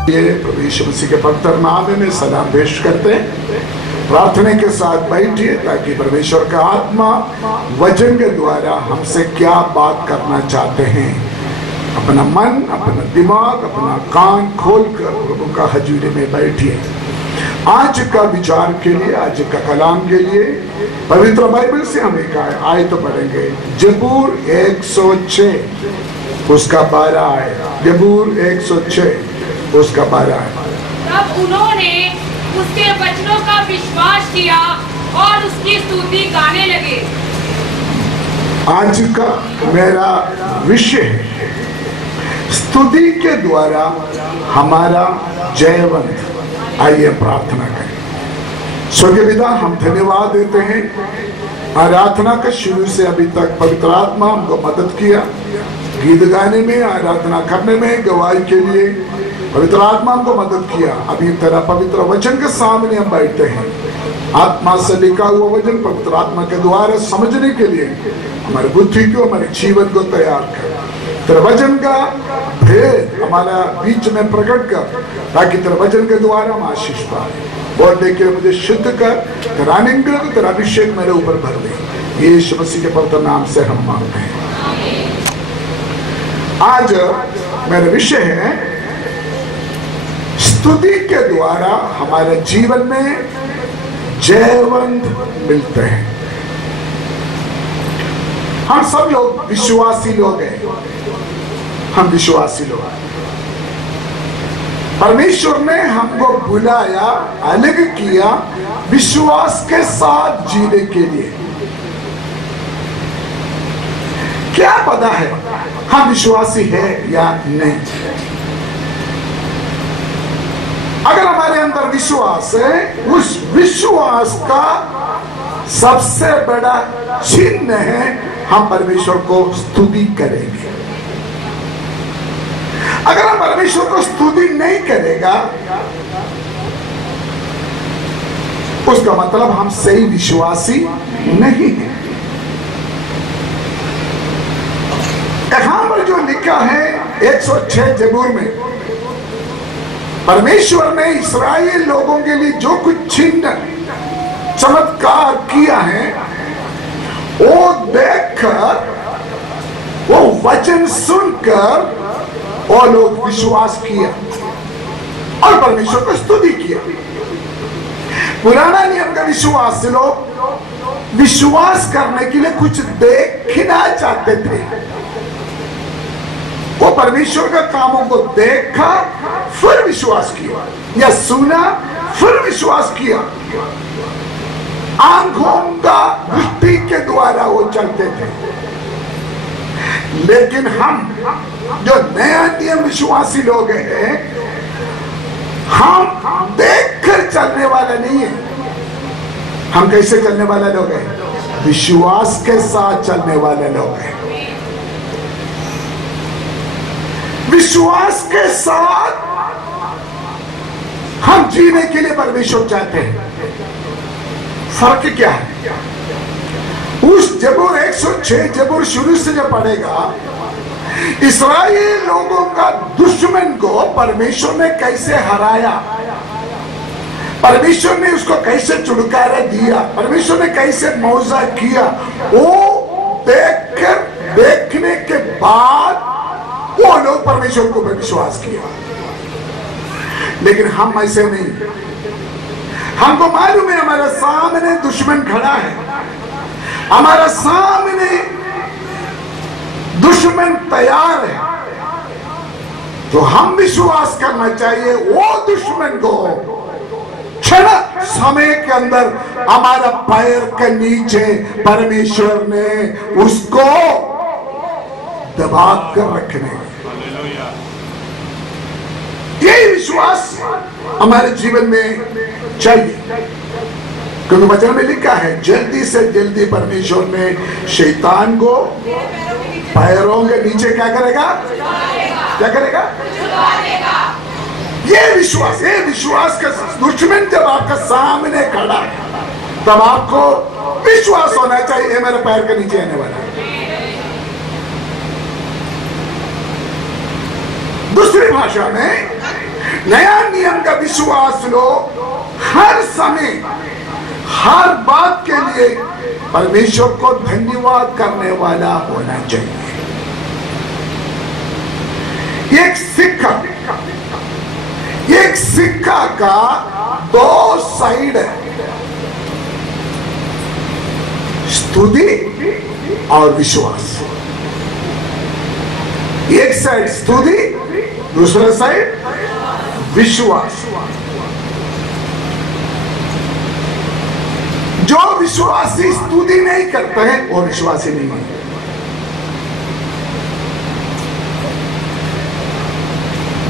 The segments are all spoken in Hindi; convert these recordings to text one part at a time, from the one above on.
प्रभु यीशु मसीह के पवित्र नाम में सलाम पेश करते हैं। प्रार्थना के साथ बैठिए ताकि परमेश्वर का आत्मा वचन के द्वारा हमसे क्या बात करना चाहते हैं। अपना मन, अपना दिमाग, अपना कान खोलकर प्रभु का हजूरी में बैठिए। आज का विचार के लिए, आज का कलाम के लिए पवित्र बाइबल से हम एक आयत पढ़ेंगे। जबूर 106 उसका 12 आयत। जबूर 106 उसका 12 आयत। तब उन्होंने उसके वचनों का विश्वास किया और उसकी स्तुति गाने लगे। आज का मेरा विषय है स्तुति के द्वारा हमारा जयवंत। आइए प्रार्थना करें। स्वर्गीय पिता, हम धन्यवाद देते हैं। आराधना का शुरू से अभी तक पवित्र आत्मा हमको मदद किया, गीत गाने में, आराधना करने में, गवाही के लिए पवित्र आत्मा हमको मदद किया। अभी तेरा पवित्र वचन के सामने हम बैठते हैं। आत्मा से लिखा हुआ वचन पवित्र आत्मा के द्वारा समझने के लिए हमारी बुद्धि को, हमारे जीवन को तैयार कर। तेरे वचन का भेद हमारा बीच में प्रकट कर ताकि तेरे वचन के द्वारा हम आशीष पाए। बोलने के लिए मुझे शुद्ध कर, तेरा अनुग्रह, तेरा अभिषेक मेरे ऊपर भर दे। यीशु मसीह के पवित्र नाम से हम मांगते हैं। आज मेरा विषय है स्तुति के द्वारा हमारे जीवन में जयवंत मिलते हैं। हम सब लोग विश्वासी लोग हैं। हम विश्वासी लोग हैं। परमेश्वर ने हमको बुलाया, अलग किया विश्वास के साथ जीने के लिए। क्या पता है हम विश्वासी है या नहीं। अगर हमारे अंदर विश्वास है, उस विश्वास का सबसे बड़ा चिन्ह है हम परमेश्वर को स्तुति करेंगे। अगर हम परमेश्वर को स्तुति नहीं करेगा उसका मतलब हम सही विश्वासी नहीं है। यहां पर जो लिखा है 106 जबूर में, परमेश्वर ने इस्राएल लोगों के लिए जो कुछ चिन्ह चमत्कार किया है वो देखकर, वो वचन सुनकर वो लोग विश्वास किया और परमेश्वर को स्तुति किया। पुराना नियम का विश्वास से लोग विश्वास करने के लिए कुछ देखना चाहते थे। वो परमेश्वर का कामों को देखा फिर विश्वास किया, या सुना फिर विश्वास किया। आंखों का दृष्टि के द्वारा वो चलते थे। लेकिन हम जो नया नियम विश्वासी लोग हैं, हम देखकर चलने वाले नहीं है। हम कैसे चलने वाले लोग हैं? विश्वास के साथ चलने वाले लोग हैं। विश्वास के साथ हम जीने के लिए परमेश्वर चाहते हैं। फर्क क्या है? उस जबूर 106 जबूर शुरू से जो पढ़ेगा, इस्राएल लोगों का दुश्मन को परमेश्वर ने कैसे हराया, परमेश्वर ने उसको कैसे छुटकारा दिया, परमेश्वर ने कैसे मौजा किया, वो देखने के बाद वो लोग परमेश्वर को विश्वास किया। लेकिन हम ऐसे नहीं। हमको मालूम है हमारे सामने दुश्मन खड़ा है, हमारा सामने दुश्मन तैयार है, तो हम विश्वास करना चाहिए वो दुश्मन को क्षण समय के अंदर हमारा पैर के नीचे परमेश्वर ने उसको दबा कर रखने। यही विश्वास हमारे जीवन में चाहिए, क्योंकि वचन में लिखा है जल्दी से जल्दी परमेश्वर ने शैतान को पैरों के नीचे क्या करेगा? क्या करेगा? ये विश्वास का दुश्मन जब आपका सामने खड़ा है तब आपको विश्वास होना चाहिए मेरे पैर के नीचे आने वाला है। दूसरी भाषा में नया नियम का विश्वास लोग हर समय हर बात के लिए परमेश्वर को धन्यवाद करने वाला होना चाहिए। एक सिक्का का दो साइड है, स्तुति और विश्वास। एक साइड स्तुति, दूसरा साइड विश्वास। जो विश्वासी स्तुति नहीं करते हैं वो विश्वासी नहीं है।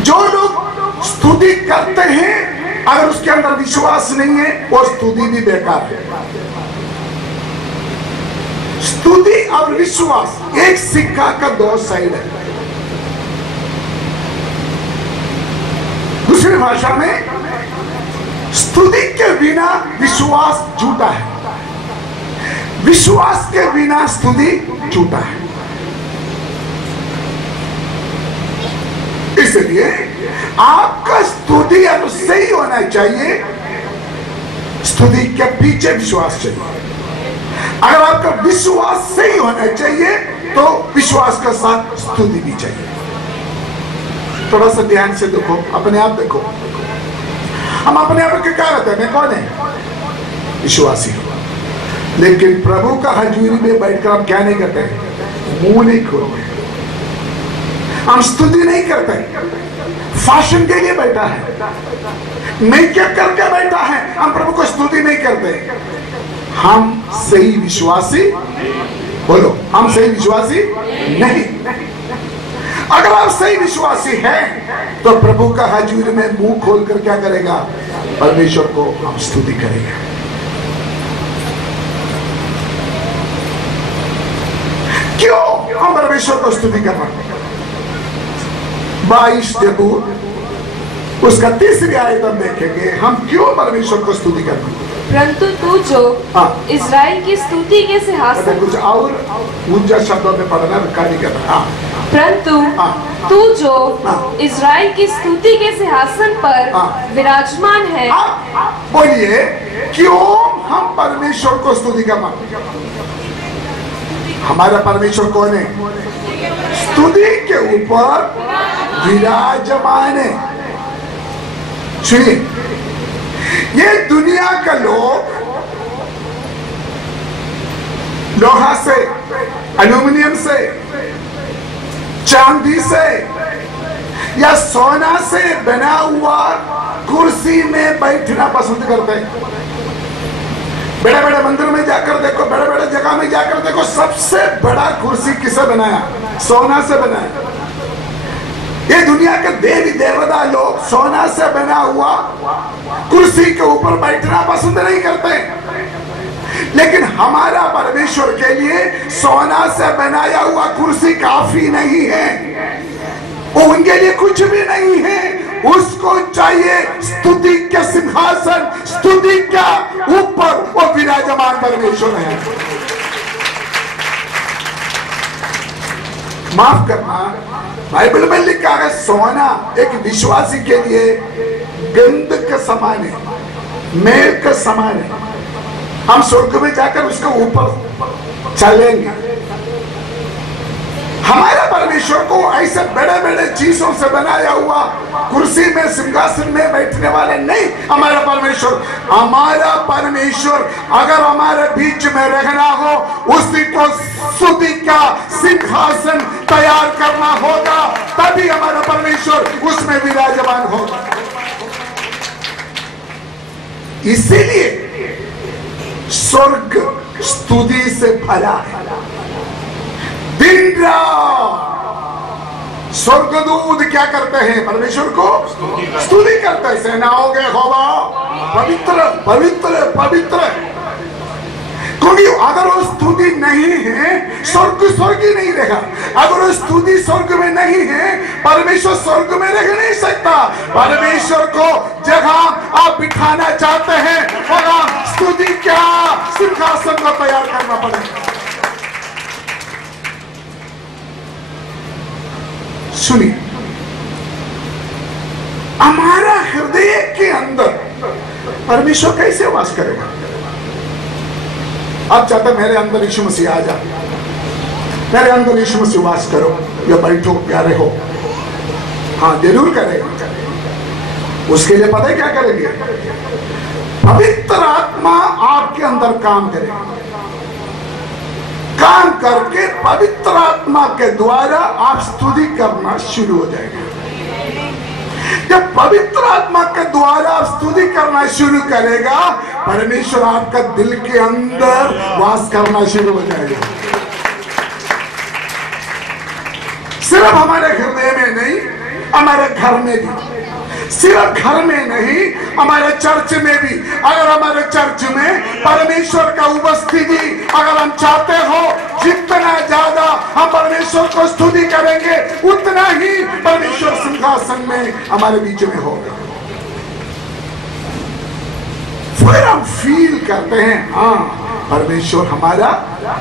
जो लोग स्तुति करते हैं अगर उसके अंदर विश्वास नहीं है वो स्तुति भी बेकार है। स्तुति और विश्वास एक सिक्का का दो साइड है। दूसरी भाषा में स्तुति के बिना विश्वास झूठा है, विश्वास के बिना स्तुति झूठा है। इसलिए आपका स्तुति अगर सही होना चाहिए, स्तुति के पीछे विश्वास चाहिए। अगर आपका विश्वास सही होना चाहिए तो विश्वास के साथ स्तुति भी चाहिए। थोड़ा सा ध्यान से देखो, अपने आप देखो। हम अपने आप के क्या कहते हैं? मैं कौन है? विश्वासी। लेकिन प्रभु का हजूरी में बैठकर हम क्या नहीं करते? मुंह नहीं खोलते, हम स्तुति नहीं करते। फैशन के लिए बैठा है, मेकअप करके बैठा है, हम प्रभु को स्तुति नहीं करते। हम सही विश्वासी, बोलो, हम सही विश्वासी नहीं। अगर आप सही विश्वासी हैं तो प्रभु का हजूर में मुंह खोलकर क्या करेगा? परमेश्वर को हम स्तुति करेंगे। क्यों हम परमेश्वर को स्तुति कर रहे हैं? 22 जबूर उसका तीसरी आयत हम देखेंगे, हम क्यों परमेश्वर को स्तुति कर रहे हैं। परंतु तू जो इज़राइल की स्तुति के सिंहासन, कुछ और ऊंचा शब्दों में पढ़ना कार्य कर रहा है। परंतु तू जो इज़राइल की स्तुति के सिंहासन पर विराजमान है। बोलिए, क्यों हम परमेश्वर को स्तुति करना? हमारा परमेश्वर कौन है? स्तुति के ऊपर विराजमान है। सुनिए, ये दुनिया का लोग लोहा से, एल्यूमिनियम से, चांदी से या सोना से बना हुआ कुर्सी में बैठना पसंद करते हैं। बड़े बड़े मंदिर में जाकर देखो, बड़े बड़े जगह में जाकर देखो, सबसे बड़ा कुर्सी किसे बनाया? सोना से बनाया। ये दुनिया के देवी देवता लोग सोना से बना हुआ कुर्सी के ऊपर बैठना पसंद नहीं करते। लेकिन हमारा परमेश्वर के लिए सोना से बनाया हुआ कुर्सी काफी नहीं है, वो उनके लिए कुछ भी नहीं है। उसको चाहिए स्तुति के सिंहासन, स्तुति का ऊपर वो विराजमान परमेश्वर है। माफ करना, बाइबल में लिखा है सोना एक विश्वासी के लिए गंध का समान है, मेल का समान है। हम स्वर्ग में जाकर उसके ऊपर चलेंगे। हमारा परमेश्वर को ऐसे बड़े बड़े चीजों से बनाया हुआ कुर्सी में, सिंहासन में बैठने वाले नहीं। हमारा परमेश्वर अगर हमारे बीच में रहना हो, उसी को स्तुति का सिंहासन तैयार करना होगा, तभी हमारा परमेश्वर उसमें विराजमान होगा। इसीलिए स्वर्ग स्तुति से भरा है। दिन रात स्वर्गदूत क्या करते हैं? परमेश्वर को स्तुति करते हैं। सेनाओं के यहोवा पवित्र पवित्र पवित्र। क्योंकि अगर वो स्तुति नहीं है, स्वर्ग ही नहीं रहेगा। अगर वो स्तुति स्वर्ग में नहीं है, परमेश्वर स्वर्ग में रह नहीं सकता। परमेश्वर को जगह आप बिठाना चाहते हैं, वहां स्तुति क्या सिंहासन को तैयार करना पड़ेगा। सुनिए, हमारा एक के अंदर परमेश्वर कैसे वास करेगा? आप चाहते मेरे अंदर यीशु मसीह आ जा, मेरे अंदर यीशु मसीह वास करो, या बैठो प्यारे हो, हाँ जरूर करेगा। उसके लिए पता है क्या करेंगे? पवित्र आत्मा आपके अंदर काम करेगा, काम करके पवित्र आत्मा के द्वारा आप स्तुति करना शुरू हो जाएगा। जब पवित्र आत्मा के द्वारा आप स्तुति करना शुरू करेगा, परमेश्वर आपका दिल के अंदर वास करना शुरू हो जाएगा। सिर्फ हमारे हृदय में नहीं, हमारे घर में भी, सिर्फ घर में नहीं, हमारे चर्च में भी। अगर हमारे चर्च में परमेश्वर का उपस्थिति अगर हम चाहते हो, जितना ज्यादा हम परमेश्वर को स्तुति करेंगे, उतना ही परमेश्वर सिंहासन में हमारे बीच में होगा। फिर हम फील करते हैं, हाँ परमेश्वर हमारा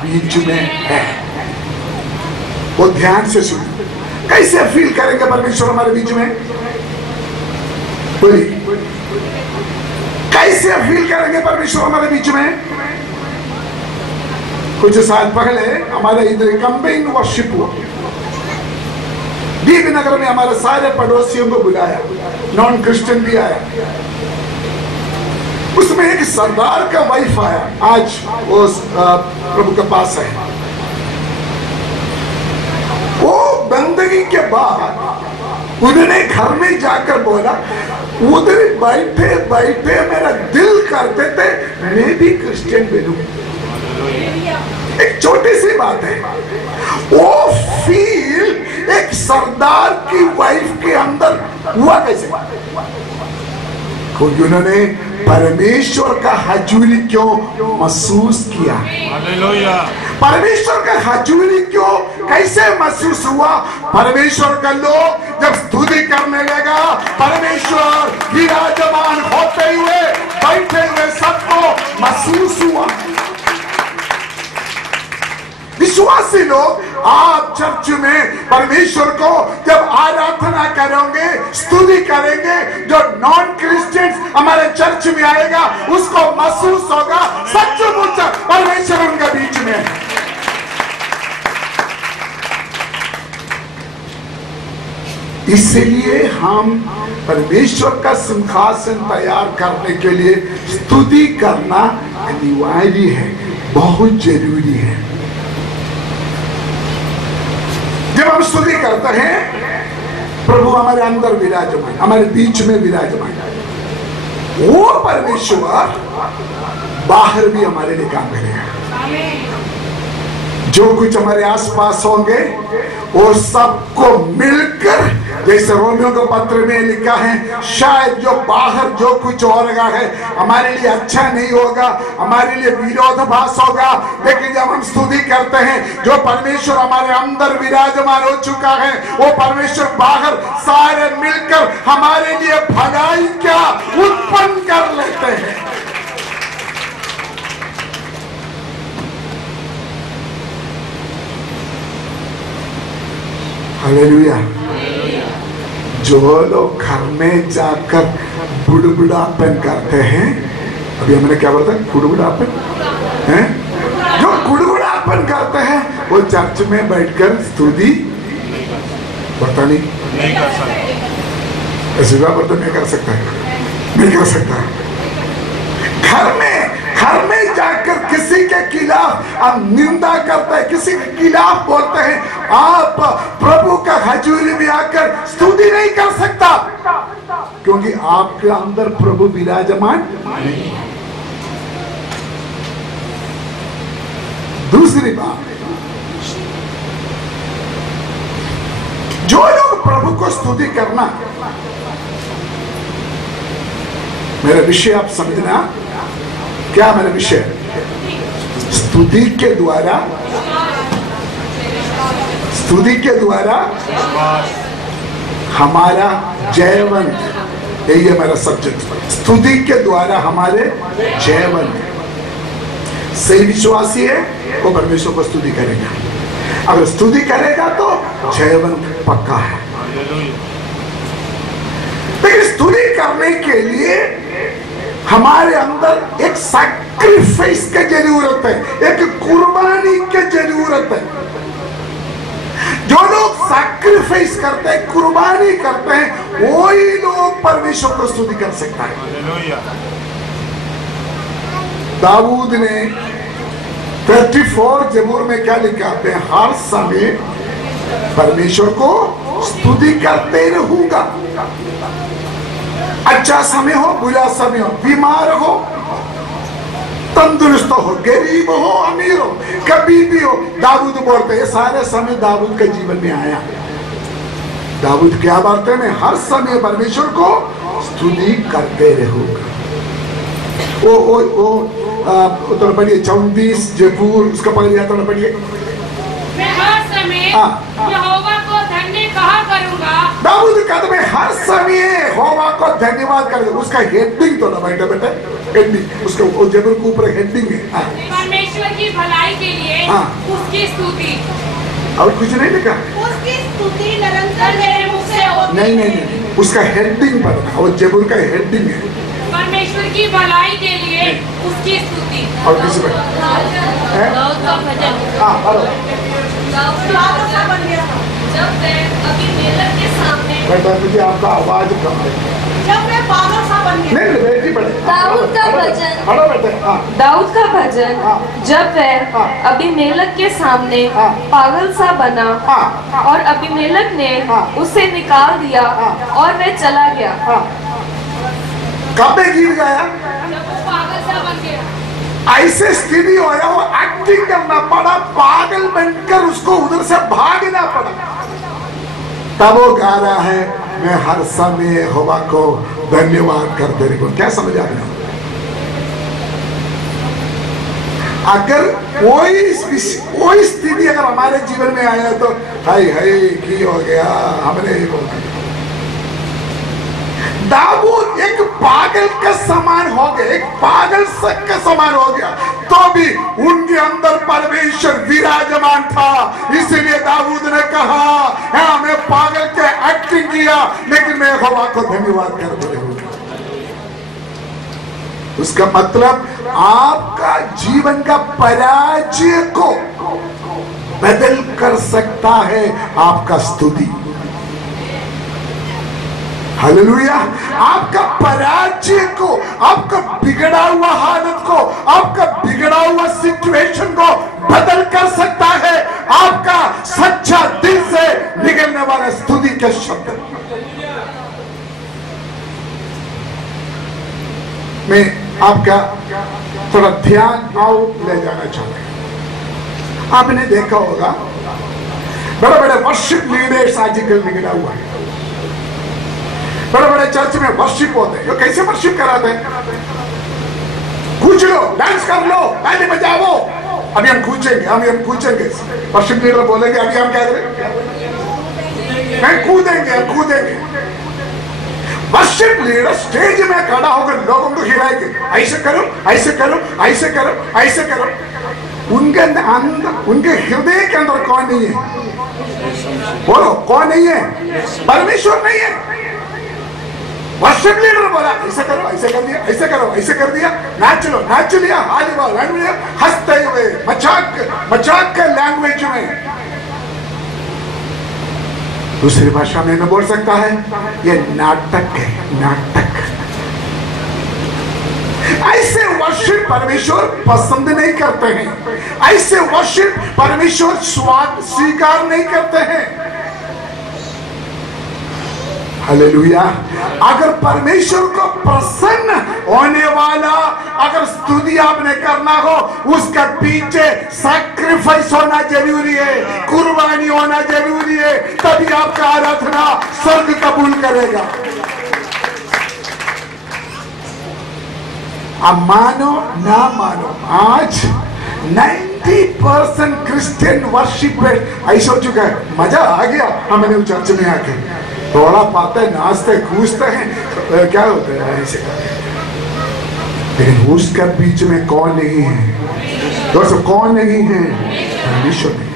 बीच में है। वो ध्यान से सुनो, कैसे फील करेंगे परमेश्वर हमारे बीच में? बोलिए, कैसे फील करेंगे परमेश्वर हमारे बीच में? कुछ साल पहले हमारे इधर कंबाइंड वर्शिप हुआ, दीप नगर में। हमारे सारे पड़ोसियों को बुलाया, नॉन क्रिश्चियन भी आया। उसमें एक सरदार का वाइफ आया, आज वो प्रभु के पास है। वो बंदगी के बाद उन्होंने घर में जाकर बोला, उधर बैठे बैठे मेरा दिल करते थे मैं भी क्रिश्चियन बनूं। एक छोटी सी बात है, वो फील एक सरदार की वाइफ के अंदर हुआ कैसे? क्योंकि उन्होंने परमेश्वर का हजूरी क्यों महसूस किया? परमेश्वर का हजूरी क्यों कैसे महसूस हुआ? परमेश्वर का लोग जब स्तुति करने लगा, परमेश्वर विराजमान होते हुए बैठे हुए सबको महसूस हुआ। विश्वासी लोग, आप चर्च में परमेश्वर को जब आराधना करोगे, स्तुति करेंगे, जो नॉन क्रिश्चियंस हमारे चर्च में आएगा उसको महसूस होगा सचमुच परमेश्वर उनके बीच में है। इसलिए हम परमेश्वर का सिंहासन तैयार करने के लिए स्तुति करना अनिवार्य है, बहुत जरूरी है। जब हम स्तुति करते हैं, प्रभु हमारे अंदर विराजमान, हमारे बीच में विराजमान, वो परमेश्वर बाहर भी हमारे लिए काम करेगा। जो कुछ हमारे आसपास होंगे वो सबको मिलकर, जैसे रोमियो के पत्र में लिखा है, शायद जो बाहर जो कुछ हो रहा है हमारे लिए अच्छा नहीं होगा, हमारे लिए विरोधाभास होगा, लेकिन जब हम स्तुति करते हैं, जो परमेश्वर हमारे अंदर विराजमान हो चुका है, वो परमेश्वर बाहर सारे मिलकर हमारे लिए भलाई क्या उत्पन्न कर लेते हैं। हालेलुया। जो लोग घर में जाकर बुड़बुड़ापन करते हैं, अभी हमने क्या बोलता है, बुड़बुड़ापन है, जो बुड़बुड़ापन करते हैं वो चर्च में बैठकर स्तुति पता नहीं कर सकता, ऐसी बात पता नहीं कर सकता, नहीं कर सकता। घर में जाकर किसी के खिलाफ हम निंदा करते हैं, किसी के खिलाफ बोलते हैं, आप प्रभु का हजूरी में आकर स्तुति नहीं कर सकता, क्योंकि आपके अंदर प्रभु विराजमान नहीं है। दूसरी बात, जो लोग प्रभु को स्तुति करना, मेरा विषय आप समझना, क्या मेरा विषय? स्तुति के द्वारा, स्तुति के द्वारा हमारा जयवंत, यही है मेरा सब्जेक्ट। स्तुति के द्वारा हमारे जयवंत। सही विश्वासी है वो परमेश्वर को स्तुति करेगा, अगर स्तुति करेगा तो जयवंत पक्का है। लेकिन स्तुति करने के लिए हमारे अंदर एक सैक्रिफाइस की जरूरत है, एक कुर्बानी की जरूरत है। जो लोग सैक्रिफाइस करते हैं, कुर्बानी करते हैं, वही लोग परमेश्वर को स्तुति कर सकता है। दाऊद ने 34 जबूर में क्या लिखा? मैं हर समय परमेश्वर को स्तुति करते रहूंगा। अच्छा समय हो, बुरा समय हो, बीमार हो, तंदुरुस्त हो, गरीब हो, अमीर हो, कभी भी हो, दाऊद बोलते हैं। सारे समय दाऊद के जीवन में आया। दाऊद क्या बोलते हैं? मैं हर समय परमेश्वर को स्तुति करते रहूंगा। तो पढ़िए 34 जबूर, उसका पढ़िए, थोड़ा पढ़िए। मैं हर समय यहोवा को धन्य कहा करूंगा। दाऊद कहता मैं हर समय यहोवा को धन्यवाद करूंगा। उसका हेडिंग तो ना बैठे बेटे, हेडिंग उसका जबूर के ऊपर हेडिंग है। परमेश्वर की भलाई के लिए उसकी स्तुति। और कुछ नहीं लिखा? उसकी स्तुति निरंतर मेरे मुख से होती है। नहीं, उसका हेडिंग पढ़ना, वो जबूर का हेडिंग है। परमेश्वर की भलाई के लिए उसकी स्तुति। और किसी में दाऊद का भजन। जब मैं अबीमेलेक के सामने, बेटा मुझे आपका आवाज कम है। जब मैं पागल सा बन गया। नहीं बेटी पढ़े। दाऊद का भजन। पढ़ो बेटे। दाऊद का भजन। जब वह अबीमेलेक के सामने पागल सा बना और अबीमेलेक ने उसे निकाल दिया और वह चला गया। कब गिर गया? जब वो पागल सा बन गया। ऐसे स्थिति हो गया, वो एक्टिंग करना पड़ा, पागल बनकर उसको उधर से भागना पड़ा। तब वो गा रहा है मैं हर समय यहोवा को धन्यवाद करते रहो। क्या समझ आ रहा है? अगर वही स्थिति अगर हमारे जीवन में आया तो हाय हाय की हो गया, हमने ही बोला। दाऊद एक पागल का समान हो गया, एक पागल का समान हो गया, तो भी उनके अंदर परमेश्वर विराजमान था। इसलिए दाऊद ने कहा हाँ मैं पागल के एक्टिंग किया, लेकिन मैं यहोवा को धन्यवाद करते रहूंगा। उसका मतलब आपका जीवन का पराजय को बदल कर सकता है आपका स्तुति। हालेलुया। आपका पराजय को, आपका बिगड़ा हुआ हालत को, आपका बिगड़ा हुआ सिचुएशन को बदल कर सकता है आपका सच्चा दिल से निकलने वाला स्तुति के शब्द। मैं आपका थोड़ा ध्यान और ले जाना चाहता हूं। आपने देखा होगा बड़े बड़े वर्शिप लीडर्स आजकल निकला हुआ है। बड़े बड़े चर्च में वर्शिप होते हैं। कैसे वर्शिप कराते हैं? कूच लो, डांस कर लो, ताली बजाओ। अभी हम कूचेंगे, हम कूचेंगे। वर्शिप लीडर बोलेंगे अभी हम क्या करें? नहीं कूदेंगे, हम कूदेंगे। वर्शिप लीडर स्टेज में खड़ा होकर लोगों को हिलाएंगे, ऐसे करो, ऐसे करो, ऐसे करो, ऐसे करो। उनके अंदर, उनके हृदय के अंदर कौन नहीं है? बोलो कौन नहीं है? परमेश्वर नहीं है। वर्शिप लीडर बोला ऐसे करो, ऐसे कर दिया, ऐसे करो, ऐसे कर दिया, नाच लो, नाच लिया, हाली बाल हंसते हुए मजाक के लैंग्वेज में। दूसरी भाषा में बोल सकता है ये नाटक है, नाटक। ऐसे वर्शिप परमेश्वर पसंद नहीं करते हैं। ऐसे वर्शिप परमेश्वर स्वीकार नहीं करते हैं। हालेलुया। अगर परमेश्वर को प्रसन्न होने वाला अगर स्तुति आपने करना हो, उसका पीछे सैक्रिफाइस होना जरूरी है, कुर्बानी होना जरूरी है, तभी आपका आराधना स्वर्ग कबूल करेगा। अब मानो ना मानो, आज 90% क्रिश्चियन वर्शिप ऐसा हो चुका है। मजा आ गया हमने चर्च में आके, थोड़ा पाते नाचते कूदते हैं, तो क्या होता है ऐसे। लेकिन उसके बीच में कौन नहीं है दोस्तों? कौन नहीं है? परमेश्वर नहीं।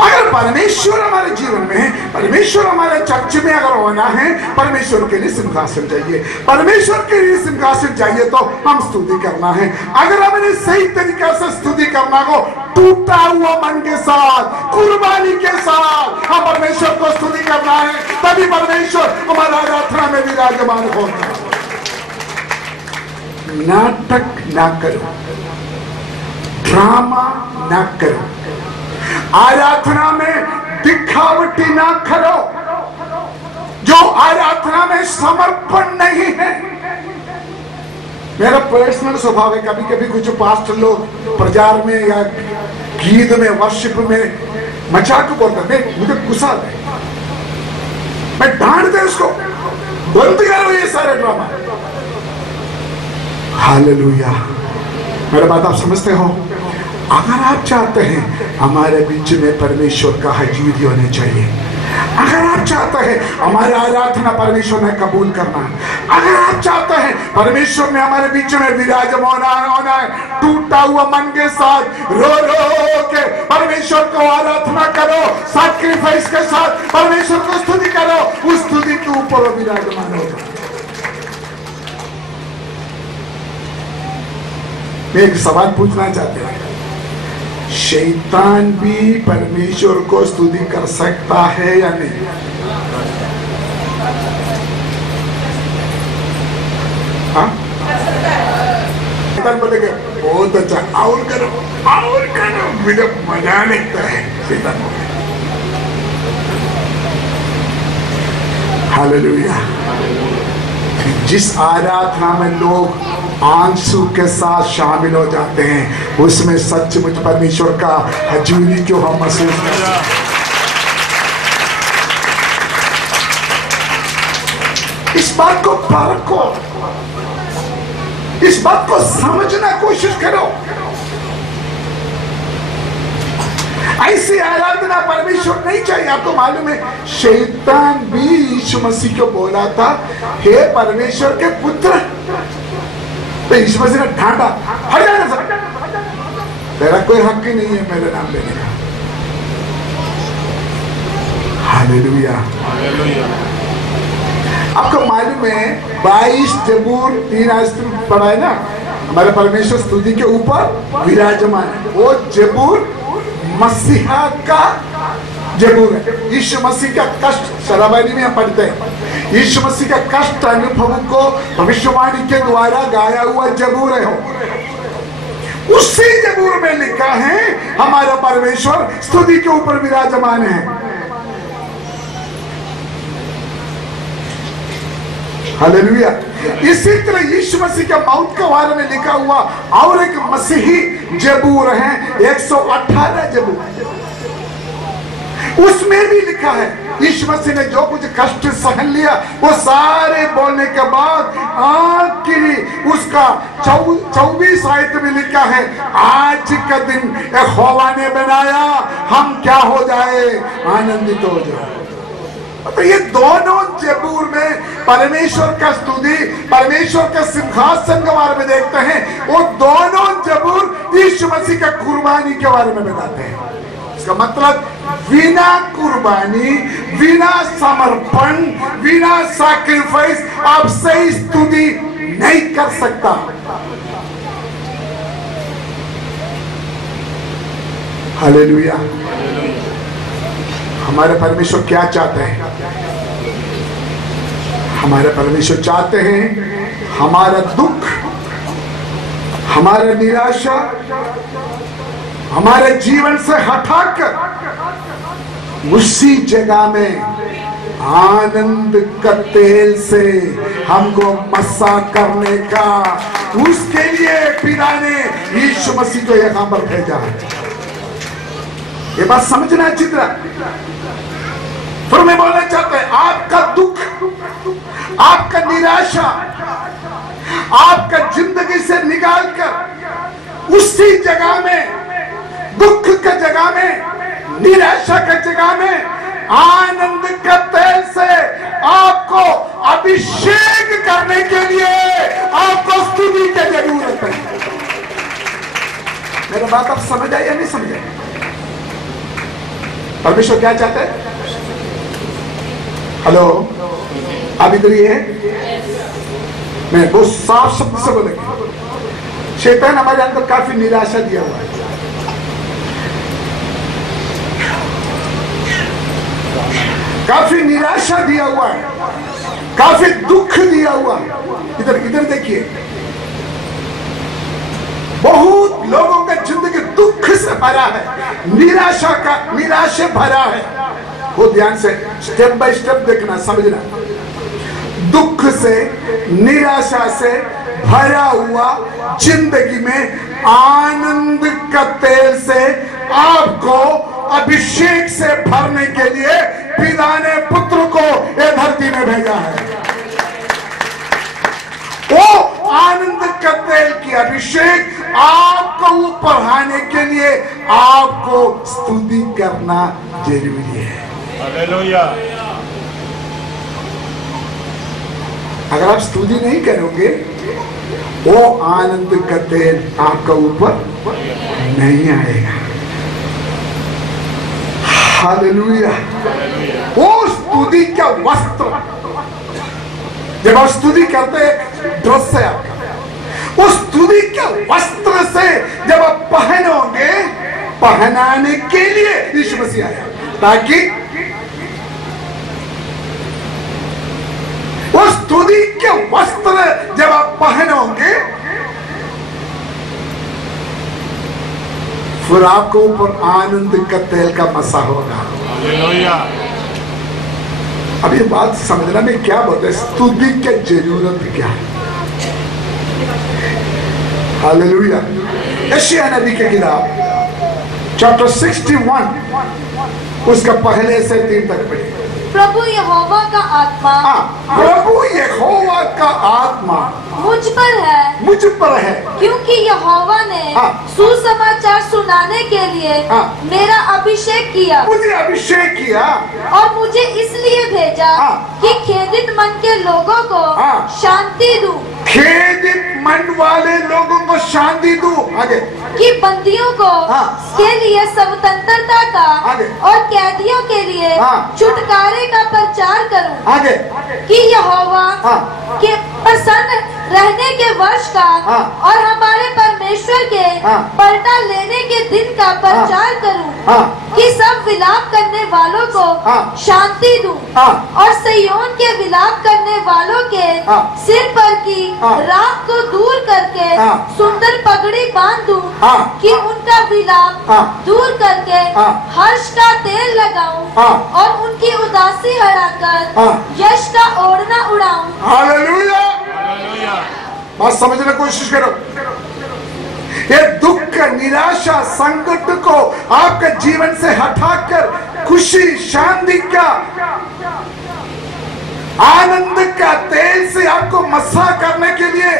अगर परमेश्वर हमारे जीवन में है, परमेश्वर हमारे चर्च में अगर होना है, परमेश्वर के लिए सिंहासन चाहिए। परमेश्वर के लिए सिंहासन चाहिए तो हम स्तुति करना है। अगर हमने सही तरीके से स्तुति करना हो, टूटा हुआ मन के साथ, कुर्बानी के साथ हम परमेश्वर को स्तुति करना है, तभी परमेश्वर हमारा आराधना में विराजमान होगा। नाटक ना करो, ड्रामा ना करो, आराधना में दिखावटी ना करो। जो आराधना में समर्पण नहीं है, मेरा पर्सनल स्वभाव है, कभी कभी कुछ पास्टर लोग प्रचार में या गीत में, वर्शिप में मजाक बोलते हैं, मुझे गुस्सा आता है, मैं डांट दे उसको, बंद करो ये सारे ड्रामा। हालेलुया। मेरा बात आप समझते हो? अगर आप चाहते हैं हमारे बीच में परमेश्वर का हजूरी होनी चाहिए, अगर आप चाहते हैं हमारी आराधना परमेश्वर ने कबूल करना, अगर आप चाहते हैं परमेश्वर ने हमारे बीच में विराजमान होना है, टूटा हुआ मन के साथ रो रो के परमेश्वर को आराधना करो, सैक्रिफाइस के साथ परमेश्वर को स्तुति करो, उस स्तुति के ऊपर वो विराजमान होगा। मैं एक सवाल पूछना चाहते हैं, शैतान भी परमेश्वर को स्तुति कर सकता है या नहीं? हाँ? शैतान बोलेगा बहुत अच्छा, और करो, मुझे मजा लगता है। शैतान हालेलुया। जिस आराधना में लोग आंसू के साथ शामिल हो जाते हैं, उसमें सचमुच परमेश्वर का हजूरी क्यों हम महसूस करते हैं। इस बात को परखो, इस बात को समझना कोशिश करो। ऐसी आराधना परमेश्वर नहीं चाहिए। आपको मालूम है, शैतान भी यीशु मसीह को बोला था, हे परमेश्वर के पुत्र, तो यीशु मसीह ने डांटा, हट जाना सर, तेरा कोई हक ही नहीं है मेरे नाम लेने का। हालेलुया। आपको मालूम है 22 जबूर 3 आयत पढ़ा है ना, हमारे परमेश्वर स्तुति के ऊपर विराजमान है। वो जबूर मसीहा का जबूर है। यीशु मसीह का कष्ट शराबानी में हम पढ़ते हैं, यीशु मसीह का कष्ट अनुभव को भविष्यवाणी के द्वारा गाया हुआ जबूर है। उसी जबूर में लिखा है हमारा परमेश्वर स्तुति के ऊपर विराजमान है। हालेलुया। इसी तरह यीशु मसीह के मौत के बारे में लिखा हुआ और एक मसीही जबूर है, 118 जबूर, उसमें भी लिखा है यीशु मसीह ने जो कुछ कष्ट सहन लिया, वो सारे बोलने के बाद आखिरी उसका 24 आयत में लिखा है, आज का दिन यहोवा ने बनाया, हम क्या हो जाए, आनंदित हो जाए। तो ये दोनों जबूर में परमेश्वर का स्तुति, परमेश्वर का सिंहासन के बारे में देखते हैं। वो दोनों जबूर यीशु मसीह का कुर्बानी के बारे में बताते हैं। इसका मतलब बिना कुर्बानी, बिना समर्पण, बिना सैक्रिफाइस आप सही स्तुति नहीं कर सकता। हालेलुया। हमारे परमेश्वर क्या चाहते हैं? हमारे परमेश्वर चाहते हैं हमारा दुख, हमारा निराशा हमारे जीवन से हटाकर उसी जगह में आनंद का तेल से हमको मसा करने का, उसके लिए पिता ने यीशु मसीह को यहाँ पर भेजा है। ये बात समझना अच्छी तरह। फिर मैं बोलना चाहता है, आपका दुख, आपका निराशा, आपका जिंदगी से निकालकर उसी जगह में, दुख के जगह में, निराशा के जगह में आनंद के तेल से आपको अभिषेक करने के लिए आपको स्तुति की जरूरत है। मेरा बात आप समझ आए या नहीं समझ आए? परमेश्वर क्या चाहते हैं? हेलो, आप इधर ही है? मैं बहुत साफ शब्द से बोलेंगे, शैतान हमारे अंदर काफी निराशा दिया हुआ है, काफी निराशा दिया हुआ है, काफी दुख दिया हुआ है। इधर देखिए, बहुत लोगों का जिंदगी दुख से भरा है, निराशा भरा है। वो ध्यान से स्टेप बाय स्टेप देखना, समझना। दुख से, निराशा से भरा हुआ जिंदगी में आनंद का तेल से आपको अभिषेक से भरने के लिए पिता ने पुत्र को ये धरती में भेजा है। वो आनंद का तेल की अभिषेक आपको ऊपर आने के लिए आपको स्तुति करना जरूरी है। हालेलुया। अगर आप स्तुति नहीं करोगे, वो आनंद का तेल आपका ऊपर नहीं आएगा। हालेलुया। वो स्तुति का वस्त्र, जब आप स्तुति करते हैं, ड्रेस है आपका, उस स्तुति के वस्त्र से जब आप पहनोगे, पहनाने के लिए यीशु मसीह आया, ताकि उस स्तुति के वस्त्र जब आप पहनोगे, फिर आपको ऊपर आनंद का तेल का मसा होगा। हालेलुया। अब ये बात समझना में क्या बोलते हैं, स्तुति की जरूरत क्या है। हालेलुया। यशायाह नबी की किताब चैप्टर 61 उसका पहले से 3 तक पढ़े। प्रभु यहोवा का आत्मा, प्रभु यहोवा का आत्मा मुझ पर है, क्योंकि यहोवा ने सुसमाचार सुनाने के लिए मेरा अभिषेक किया, मुझे अभिषेक किया, और मुझे इसलिए भेजा कि खेदित मन के लोगों को शांति दूं, खेदित मन वाले लोगों को शांति दूं, आगे, कि बंदियों को के लिए स्वतंत्रता का और कैदियों के लिए छुटकारे का प्रचार करूं, आगे, कि यहोवा के प्रसन्न रहने के वर्ष का और हमारे परमेश्वर के पलटा लेने के दिन का प्रचार करूं, कि सब विलाप करने वालों को शांति दूं, और सिय्योन के विलाप करने वालों के सिर पर की राख को दूर करके सुंदर पगड़ी बांध दूं, कि उनका विलाप दूर करके हर्ष का तेल लगाऊं, और उनकी उदासी हटाकर यश का ओढ़ना उड़ाऊं। हालेलुया। बात समझने की कोशिश करो। ये दुख, निराशा, संकट को आपके जीवन से हटाकर खुशी, शांति का, आनंद का तेल से आपको मसा करने के लिए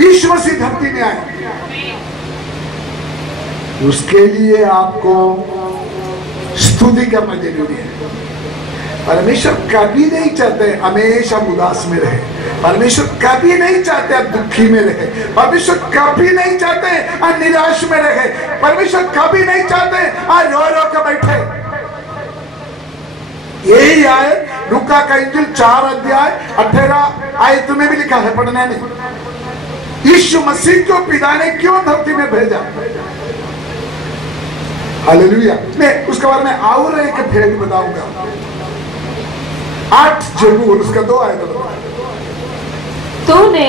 यीशु मसीह धरती में आए। उसके लिए आपको स्तुति करना जरूरी है। परमेश्वर कभी नहीं चाहते हमेशा उदास में रहे, परमेश्वर कभी नहीं चाहते आप दुखी में रहे, परमेश्वर कभी नहीं चाहते आप निराश में रहे, परमेश्वर कभी नहीं चाहते आप रो रो कर बैठे। यही आए लूका का इंजिल 4 अध्याय 18 आयत में भी लिखा है, पढ़ने में। यीशु मसीह को पिता ने क्यों धरती में भेजा। हालेलुया। मैं उसके बारे में और एक भेद बताऊंगा। 8 जबूर उसका 2 आयत बताओ। तूने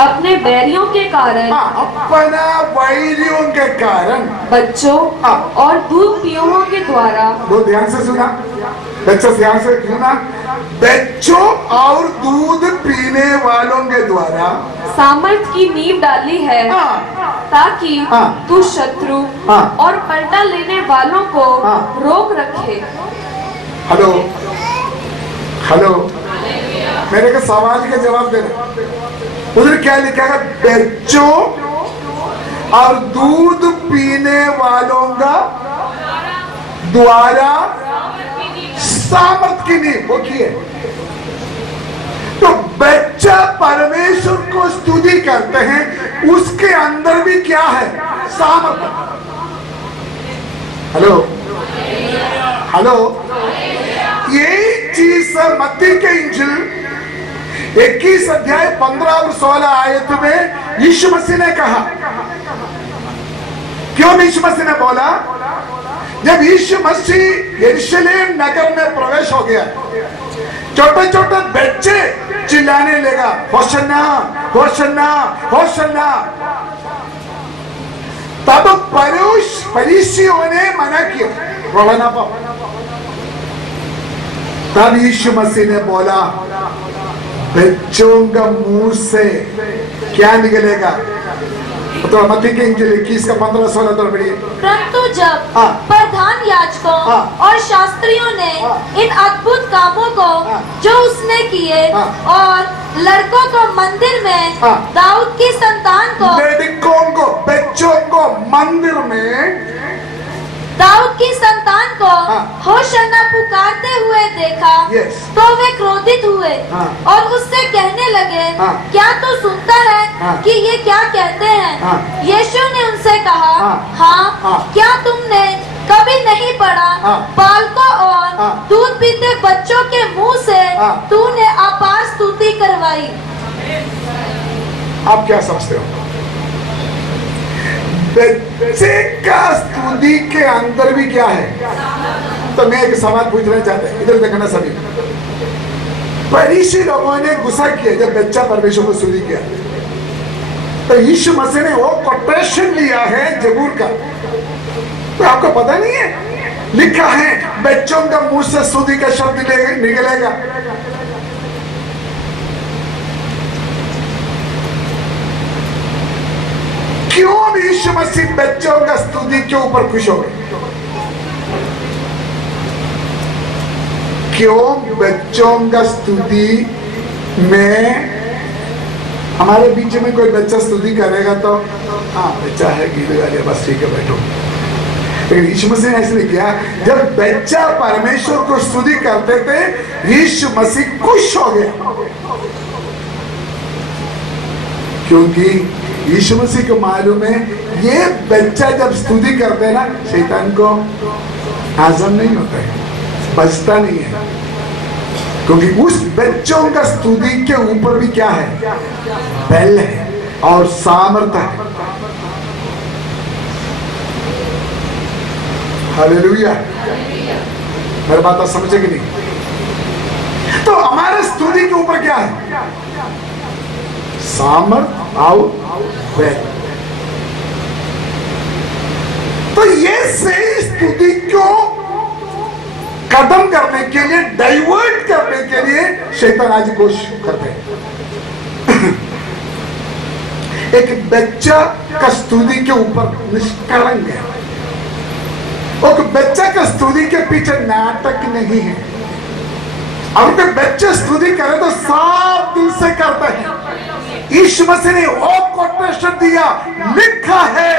अपने बैरियों के कारण, अपना वैरियों के कारण, बच्चों और दूध पीओं के द्वारा, बहुत ध्यान से सुना, बच्चों ध्यान से सुना, बच्चों और दूध पीने वालों के द्वारा सामर्थ की नींव डाली है, ताकि तू शत्रु और पलटा लेने वालों को रोक रखे। हेलो हेलो, मेरे के सवाल के जवाब देना। उधर क्या लिखा है, बच्चों और दूध पीने वालों का द्वारा सामर्थ की नींव वो की है। तो बच्चा परमेश्वर को स्तुति करते हैं, उसके अंदर भी क्या है, सामर्थ। हेलो हेलो, यही चीज मत्ती के इंजिल 21 अध्याय 15 और 16 आयत में यीशु मसीह ने कहा। क्यों यीशु मसीह ने बोला? जब यीशु मसीह यरूशलेम नगर में प्रवेश हो गया, छोटे छोटे बच्चे चिल्लाने लगा, होशन्ना होशन्ना होशन्ना। तब फरीसियों ने मना किया, रोना पाओ। तब यीशु मसीह ने बोला, बच्चों का मुंह से क्या निकलेगा? तो मत्ती के इंजिल 21 का 15-16 तो पढ़िए। परंतु जब प्रधान याजकों और शास्त्रियों ने इन अद्भुत कामों को जो उसने किए और लड़कों को मंदिर में दाऊद की संतान को, लड़कों को, बच्चों को मंदिर में दाऊद की संतान को होशन्ना पुकारते हुए देखा, तो वे क्रोधित हुए और उससे कहने लगे, क्या तू सुनता है कि ये क्या कहते हैं? यीशु ने उनसे कहा, हाँ, क्या तुमने कभी नहीं पढ़ा, बालकों और दूध पीते बच्चों के मुंह से तूने अपार स्तुति करवाई। आप क्या समझते हो? बच्चे का स्तुति के अंदर भी क्या है? तो मैं एक सवाल पूछना चाहता हूं, इधर देखना सभी। फरीसी लोगों ने गुस्सा किया जब बच्चा परमेश्वर को स्तुति किया, तो यीशु मसीह ने वो कोटेशन लिया है जबूर का। तो आपको पता नहीं है, लिखा है बच्चों का मुंह से स्तुति का शब्द निकलेगा। क्यों यीशु मसीह बच्चों का स्तुति के ऊपर खुश हो गए? क्यों बच्चों का स्तुति में, हमारे बीच में कोई बच्चा स्तुति करेगा तो हाँ बच्चा है, गीत गा लिया, बस ठीक है बैठो। लेकिन यीशु मसीह ने ऐसे नहीं किया। जब बच्चा परमेश्वर को स्तुति करते थे, यीशु मसीह खुश हो गया, क्योंकि यीशु मसीह को मालूम है ये बच्चा जब स्तुति करते हैं ना, शैतान को हाजम नहीं होता है, बचता नहीं है, क्योंकि उस बच्चों का स्तुति के ऊपर भी क्या है? बल है और सामर्थ्य है। हालेलुया। मेरी बात आप समझे कि नहीं? तो हमारे स्तुति के ऊपर क्या है? सामर्थ और बल। तो ये सही स्तुति को खत्म करने के लिए, डाइवर्ट करने के लिए शैतान आज कोशिश करते हैं। एक बच्चा का स्तुति के ऊपर निष्कलंक है, और बच्चा का स्तुति के पीछे नाटक नहीं है। अगर बच्चे स्तुति करे तो साफ दिल से करते हैं। यीशु मसीह ने वो कोटेशन दिया, लिखा है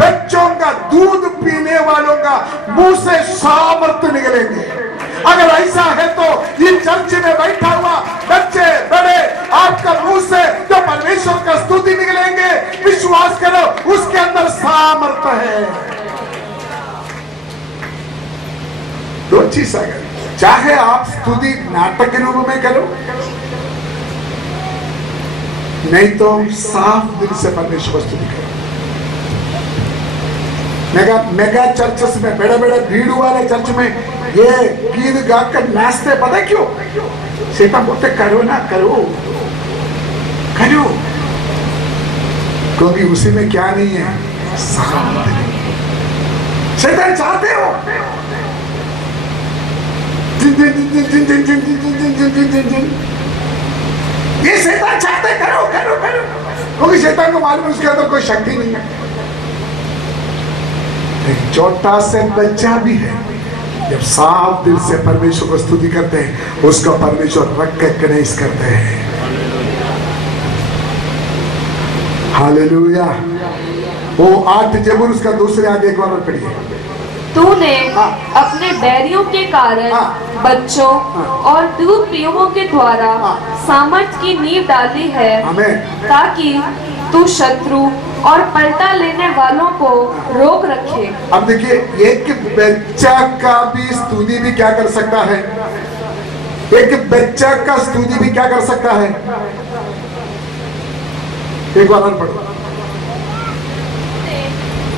बच्चों का दूध पीने वालों का मुंह से सामर्थ्य निकलेंगे। अगर ऐसा है तो ये चर्च में बैठा हुआ बच्चे बड़े, आपका मुंह से जो परमेश्वर का स्तुति निकलेंगे, विश्वास करो उसके अंदर सामर्थ्य है। दो चीज अगर चाहे आप स्तुति नाटक के रूप में करो, नहीं तो साफ दिल से परमेश्वर को स्तुति करो। मेगा चर्चेस में, बड़े बड़े भीड़ वाले चर्च में ये गीत गाकर नाचते, पता है क्यों? शैतान बोलते करो ना, करो करो, क्योंकि उसी में क्या नहीं है? सामर्थ्य नहीं। शैतान चाहते हो ये शैतान चाहते करो करो करो, क्योंकि शैतान को मालूम है उसके अंदर कोई शक्ति नहीं है। एक छोटा सा बच्चा भी है, जब साफ दिल से परमेश्वर को स्तुति करते हैं, उसका परमेश्वर रिकॉग्नाइज करते हैं। हालेलुया। वो 8 जबूर उसका दूसरे आगे एक बार पढ़िए। तूने अपने बैरियों के कारण बच्चों और दूध पियों के द्वारा सामर्थ की नींव डाली है, ताकि तू शत्रु और पलटा लेने वालों को रोक रखे। अब देखिए, एक बच्चा का भी स्तुति भी क्या कर सकता है? एक बच्चा का स्तुति भी क्या कर सकता है? एक बार और पढ़ो।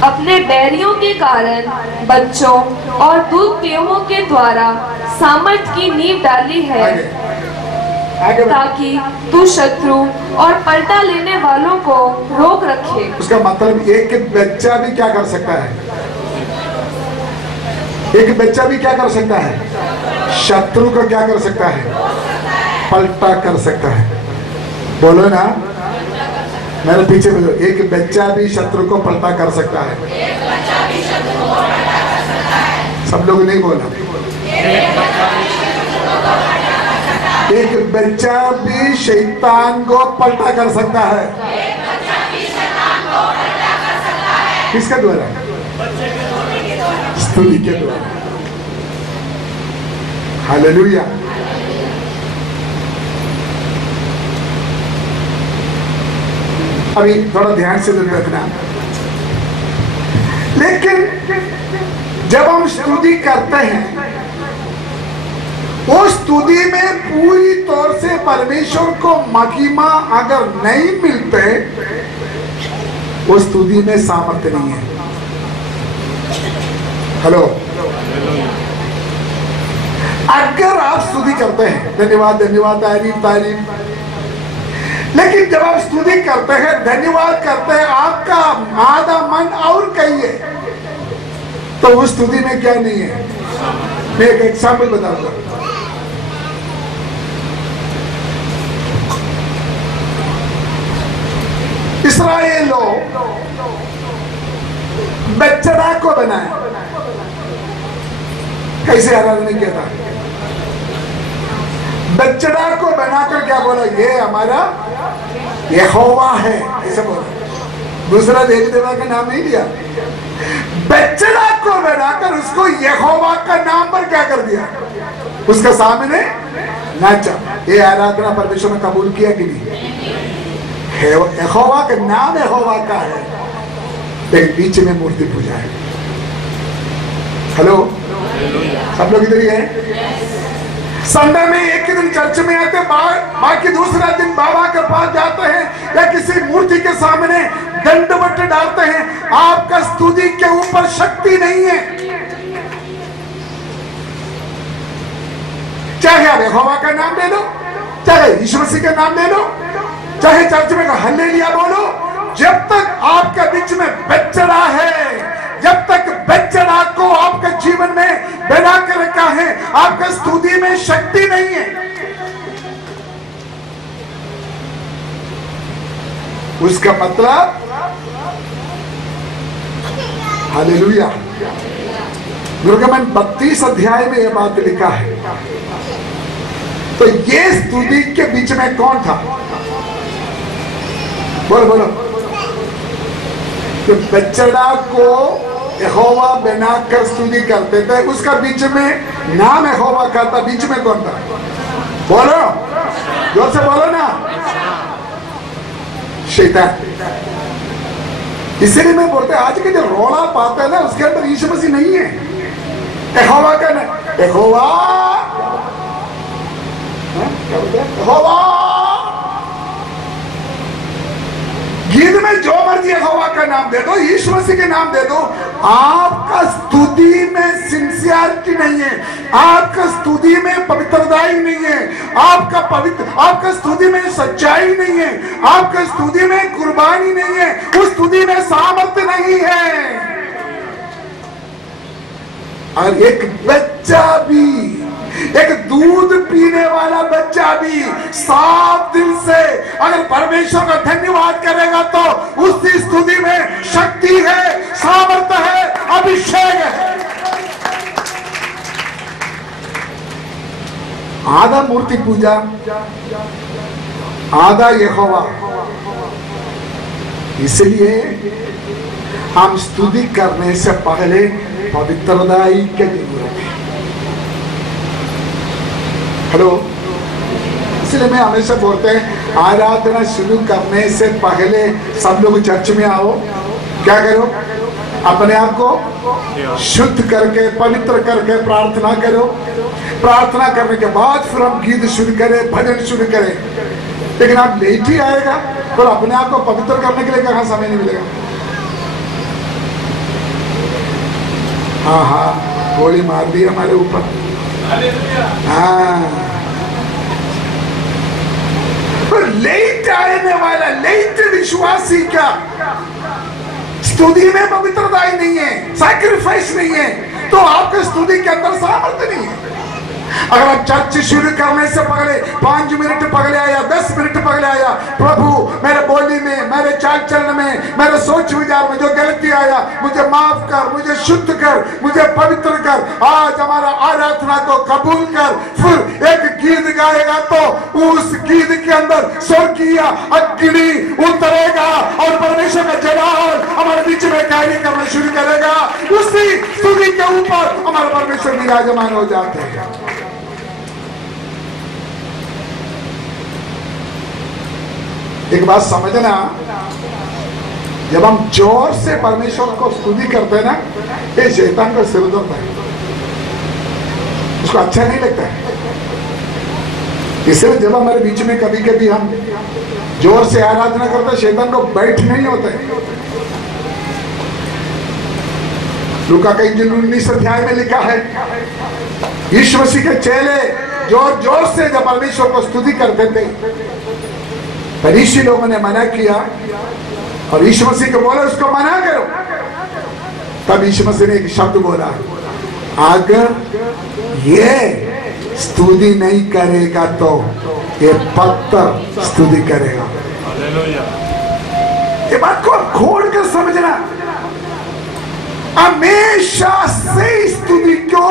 अपने बैरियों के कारण बच्चों और दूध पियों के द्वारा सामर्थ की नींव डाली है, आगे बढ़ो। ताकि तू शत्रु और पलटा लेने वालों को रोक रखे। उसका मतलब एक बच्चा भी क्या कर सकता है? एक बच्चा भी क्या कर सकता है? शत्रु को क्या कर सकता है? पलटा कर सकता है। बोलो ना, मेरे पीछे बोलो, एक बच्चा भी शत्रु को पलटा कर सकता है। सब लोग नहीं बोला। एक बच्चा भी शैतान को पलटा कर सकता है। किसके द्वारा? स्तुति के द्वारा। हालेलुया। अभी थोड़ा ध्यान से रखना। लेकिन जब हम स्तुति करते हैं, वो स्तुति में पूरी तौर से परमेश्वर को महिमा अगर नहीं मिलते, वो स्तुति में सामर्थ्य नहीं है। हेलो, अगर आप स्तुति करते हैं, धन्यवाद धन्यवाद, तारीफ तारीफ, लेकिन जब आप स्तुति करते हैं, धन्यवाद करते हैं, आपका आधा मन और कहिए, तो उस स्तुति में क्या नहीं है? मैं एक एग्जाम्पल बताऊंगा। इस्राएल लोग बछड़ा को बनाया, कैसे आराधना किया था? बछड़ा को बनाकर क्या बोला? ये हमारा यहोवा है, ऐसे बोला। दूसरा देवी देवता का नाम नहीं लिया। बछड़ा को बनाकर उसको यहोवा का नाम पर क्या कर दिया? उसके सामने नाचा। ये आराधना परमेश्वर ने कबूल किया कि नहीं? यहोवा का नाम यहोवा का है, लेकिन बीच में मूर्ति पूजा है। हेलो, सब लोग इधर ही है? संडे में एक ही दिन चर्च में आते, बाकी दूसरा दिन बाबा के पास जाते हैं या किसी मूर्ति के सामने दंडवत डालते हैं। आपका स्तुति के ऊपर शक्ति नहीं है। चाहे आप यहोवा का नाम ले लो, चाहे यीशु मसीह का नाम ले लो, चाहे चर्च में हालेलुया बोलो, जब तक आपके बीच में बछड़ा है, जब तक बछड़ा को आपके जीवन में बना कर रखा है, आपका स्तुति में शक्ति नहीं है। उसका मतलब हालेलुया। निर्गमन 32 अध्याय में यह बात लिखा है। तो ये स्तुति के बीच में कौन था? बोलो बोलो। तो बछड़ा को यहोवा बनाकर स्तुति करते थे, उसका बीच में नाम यहोवा का था, बीच में कौन था? बोलो, जोर से बोलो ना। शैतान। इसलिए मैं बोलते आज के जो रोला पाता है ना, उसके अंदर यीशु मसीह नहीं है। यहोवा का ना, यहोवा यहोवा गीत में जो मर्जी यहोवा का नाम दे दो, यीशु मसीह के नाम दे दो, आपका स्तुति में सिंसियरिटी नहीं है, आपका स्तुति में पवित्रताई नहीं है, आपका स्तुति में सच्चाई नहीं है, आपका स्तुति में कुर्बानी नहीं है, उस स्तुति में सामर्थ्य नहीं है। और एक बच्चा भी, एक दूध पीने वाला बच्चा भी साफ दिल से अगर परमेश्वर का धन्यवाद करेगा, तो उसकी स्तुति में शक्ति है, सामर्थ्य है, अभिषेक है। आधा मूर्ति पूजा, आधा यहोवा। इसलिए हम स्तुति करने से पहले पवित्रताई की जरूरत है। हेलो, इसलिए मैं हमेशा बोलते हैं आराधना शुरू करने से पहले सब लोग चर्च में आओ, क्या करो, अपने आप को शुद्ध करके पवित्र करके प्रार्थना करो। प्रार्थना करने के बाद फिर हम गीत शुरू करें, भजन शुरू करें। लेकिन आप लेट ही आएगा तो अपने आप को पवित्र करने के लिए कहाँ समय नहीं मिलेगा। हाँ हाँ, गोली मार दी हमारे ऊपर। हाँ, तो लेट आने वाला, लेट विश्वासी का स्तुति में पवित्रता ही नहीं है, सैक्रिफाइस नहीं है, तो आपके स्तुति के अंदर सामर्थ्य नहीं है। अगर आप चर्च शुरू करने से पहले 5 मिनट पहले आया, 10 मिनट पहले आया, प्रभु मेरे बोली में, मेरे चाल चलन में, मेरे सोच विचार में जो गलती आया मुझे माफ कर, मुझे शुद्ध कर, मुझे पवित्र कर, आज हमारा आराधना को कबूल कर। फिर एक गीत गाएगा तो उस गीत के अंदर स्वर्गीय अग्नि उतरेगा और परमेश्वर का जलाल हमारे बीच में कार्य करना शुरू करेगा। उसी स्तुति के ऊपर हमारे परमेश्वर विराजमान हो जाते हैं। एक बात समझना, जब हम जोर से परमेश्वर को स्तुति करते हैं ना, ये शैतान का सिर दर्द है, उसको अच्छा नहीं लगता है। इसलिए जब हमारे बीच में कभी कभी हम जोर से आराधना करते हैं, शैतान को बैठ नहीं होता है। लूका का इंजील 19 अध्याय में लिखा है, यीशु मसीह के चेले जोर जोर से जब परमेश्वर को स्तुति करते थे, फरीसी लोगों ने मना किया और यीशु मसीह को बोला उसको मना करो। तब यीशु मसीह ने एक शब्द बोला, अगर ये स्तुति नहीं करेगा तो ये पत्थर स्तुति करेगा। ये बात को खोल कर समझना। हमेशा से स्तुति को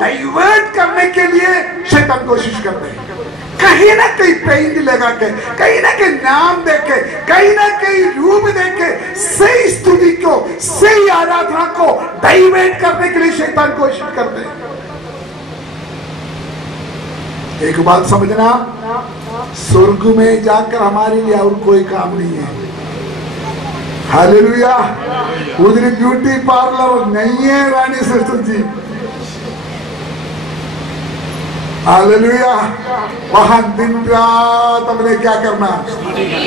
डाइवर्ट करने के लिए शैतान कोशिश करते हैं, कहीं ना कहीं पेंट लगा के, कहीं ना कहीं नाम देके, कहीं ना कहीं रूप देके सही स्तुति को, सही आराधना को डाइवर्ट करने के लिए शैतान कोशिश करते हैं। एक बात समझना, स्वर्ग में जाकर हमारे लिए और कोई काम नहीं है। हालेलुया। उधर ब्यूटी पार्लर नहीं है रानी सिस्टर जी। हालेलुया। वहां दिन रात हमने क्या करना,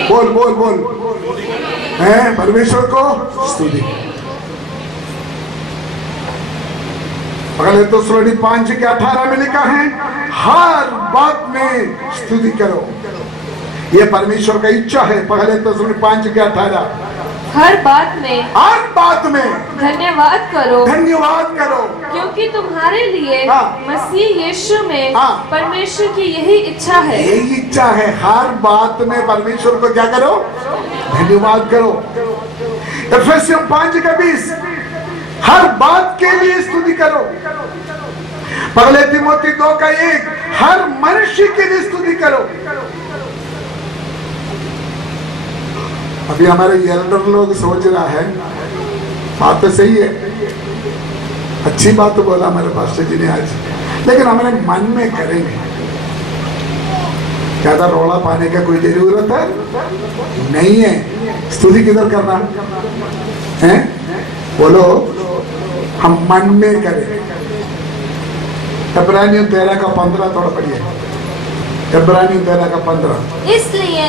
बोल बोल बोल, है परमेश्वर को स्तुति। पहले तो श्रोणी 5:18 में लिखा है, हर बात में स्तुति करो। ये परमेश्वर का इच्छा है। पहले तो श्रोणी 5:18, हर बात में धन्यवाद करो, धन्यवाद करो, क्योंकि तुम्हारे लिए मसीह यीशु में परमेश्वर की यही इच्छा है। यही इच्छा है, हर बात में परमेश्वर को क्या करो, धन्यवाद करो। एफेसियन 5:20, हर बात के लिए स्तुति करो। पहले तिमोथी 2:1, हर मनुष्य के लिए स्तुति करो। अभी हमारे एल्डर लोग सोच रहा है, बात तो सही है, अच्छी बात तो बोला हमारे पास्टर जी ने आज, लेकिन हमारे मन में करेंगे ज्यादा रौला पाने का कोई जरूरत है नहीं है। स्तुति किधर करना है, बोलो, हम मन में करें। इब्रानियों 13:15 थोड़ा पढ़िए। इब्रानियों 13:15। इसलिए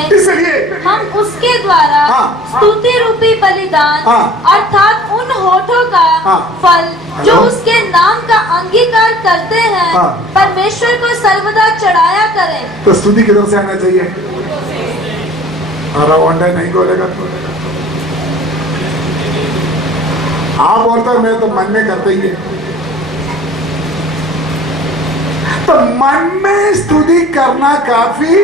हम उसके द्वारा स्तुति रूपी बलिदान अर्थात उन होठों का फल जो उसके नाम का अंगीकार करते हैं परमेश्वर को सर्वदा चढ़ाया करें। तो स्तुति किधर से आना चाहिए? अरे नहीं बोलेगा तो आप बोलते, मैं तो मन में करते ही है। तो मन में स्तुति करना काफी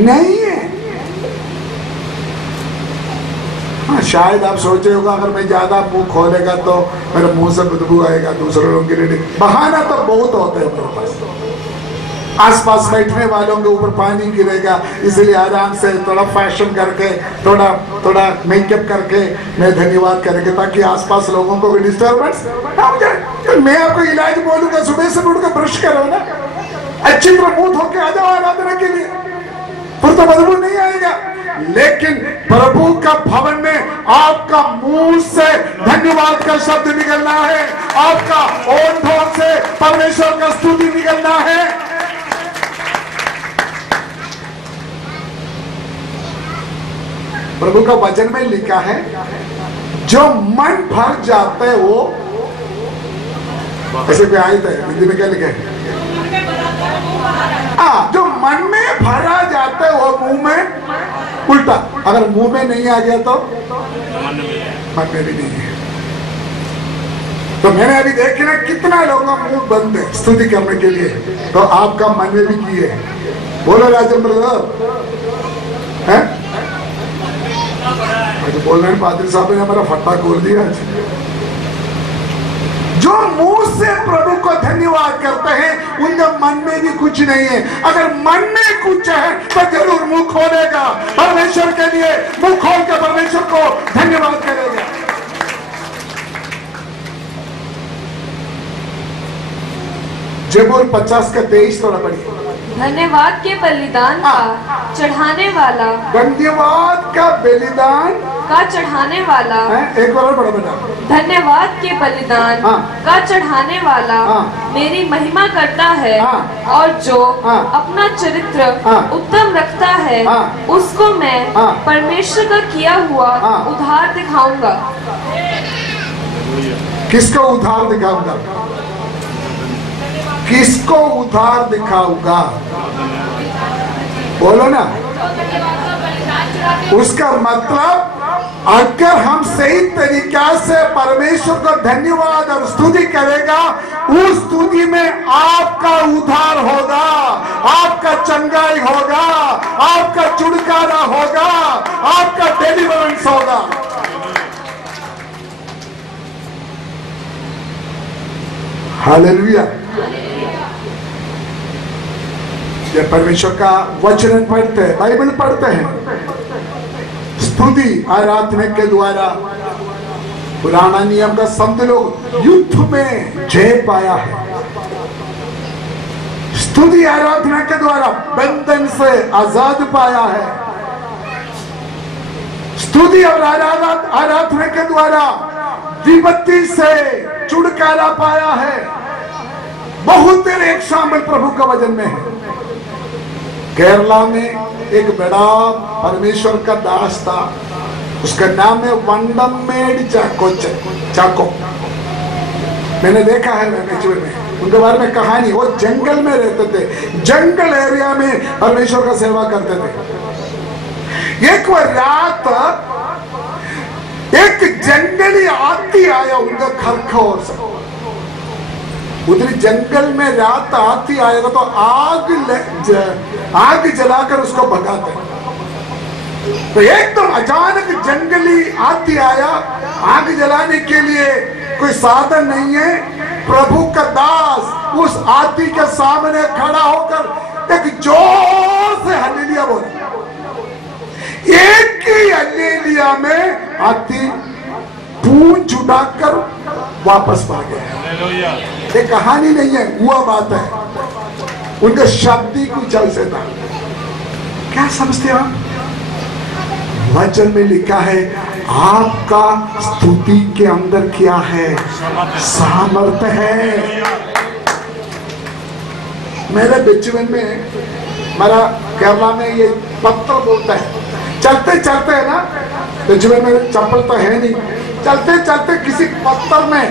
नहीं है। हाँ, शायद आप सोचे होगा अगर मैं ज्यादा मुंह खोलेगा तो मेरे मुंह से बदबू आएगा, दूसरे लोगों के लिए। बहाना तो बहुत होते हैं मेरे पास। आसपास बैठने वालों के ऊपर पानी गिरेगा, इसलिए आराम से थोड़ा फैशन करके, थोड़ा मेकअप करके मैं धन्यवाद करेंगे, ताकि आसपास लोगों को भी डिस्टर्बेंस ना हो जाए। मैं आपको इलाज बोलूंगा, सुबह से उठकर ब्रश करो ना, अच्छी तरह मुंह धो के आ जाओ आराधना के लिए, फिर तो बदबू नहीं आएगा। लेकिन प्रभु का भवन में आपका मुंह से धन्यवाद का शब्द निकलना है, आपका ओंठों से परमेश्वर का स्तुति निकलना है। प्रभु का वचन में लिखा है, जो मन भर जाते वो, ऐसे कोई आयत है हिंदी में क्या लिखा है? जो मन में भरा जाता है वो मुंह में, उल्टा अगर मुंह में नहीं आ गया तो मन में भी नहीं है। तो मैंने अभी देखे ना कितना लोगों का मुंह बंद है स्तुति करने के लिए, तो आपका मन में भी किए। बोलो राजन ब्रदर है, तो बोल रहे हैं पादरी साहब ने हमारा फट्टा खोल दिया। जो मुंह से प्रभु को धन्यवाद करते हैं उनके मन में भी कुछ नहीं है। अगर मन में कुछ है तो जरूर मुंह खोलेगा परमेश्वर के लिए, मुंह खोल के परमेश्वर को धन्यवाद करेगा। जबूर 50 का 23 थोड़ा पढ़िए। धन्यवाद के बलिदान का चढ़ाने वाला, धन्यवाद का बलिदान का चढ़ाने वाला, एक बार बड़ा बड़ा, धन्यवाद के बलिदान का चढ़ाने वाला मेरी महिमा करता है, और जो अपना चरित्र उत्तम रखता है उसको मैं परमेश्वर का किया हुआ उद्धार दिखाऊंगा। किसको उद्धार दिखाऊंगा? किसको उद्धार दिखाऊंगा? बोलो ना। उसका मतलब अगर हम सही तरीका से परमेश्वर को धन्यवाद और स्तुति करेगा, उस स्तुति में आपका उद्धार होगा, आपका चंगाई होगा, आपका छुटकारा होगा, आपका डिलीवरेंस होगा। हालेलुया। जब परमेश्वर का वचन पढ़ते हैं, बाइबल पढ़ते हैं, स्तुति आराधना के द्वारा पुराना नियम का संत लोग युद्ध में जय पाया है। स्तुति आराधना के द्वारा बंधन से आजाद पाया है। स्तुति और आराधना के द्वारा विपत्ति से छुटकारा पाया है। बहुत एक शामिल प्रभु का वचन में है। केरला में एक बड़ा परमेश्वर का दास था, उसका नाम है वंडमेड चाको। मैंने देखा है मैनेजमेंट में उनके बारे में कहानी। वो जंगल में रहते थे, जंगल एरिया में परमेश्वर का सेवा करते थे। एक रात एक जंगली हाथी आया उनका घर की ओर से। उधर जंगल में रात हाथी आएगा तो आग जलाकर उसको भगाते। तो एकदम अचानक जंगली हाथी आया, आग जलाने के लिए कोई साधन नहीं है। प्रभु का दास उस हाथी के सामने खड़ा होकर एक जोर से हल्लेलुया बोला। एक ही हल्लेलुया में हाथी पूंछ उठाकर वापस भाग गया। ये कहानी नहीं है, हुआ बात है। उनका शब्द ही कुछ ऐसे था। क्या समझते हो? वचन में लिखा है आपका स्तुति के अंदर क्या है? सामर्थ्य है। मेरे बचपन में मेरा केरला में ये पत्थर बोलता है, चलते चलते है ना, बचपन में चप्पल तो है नहीं, चलते चलते किसी पत्थर में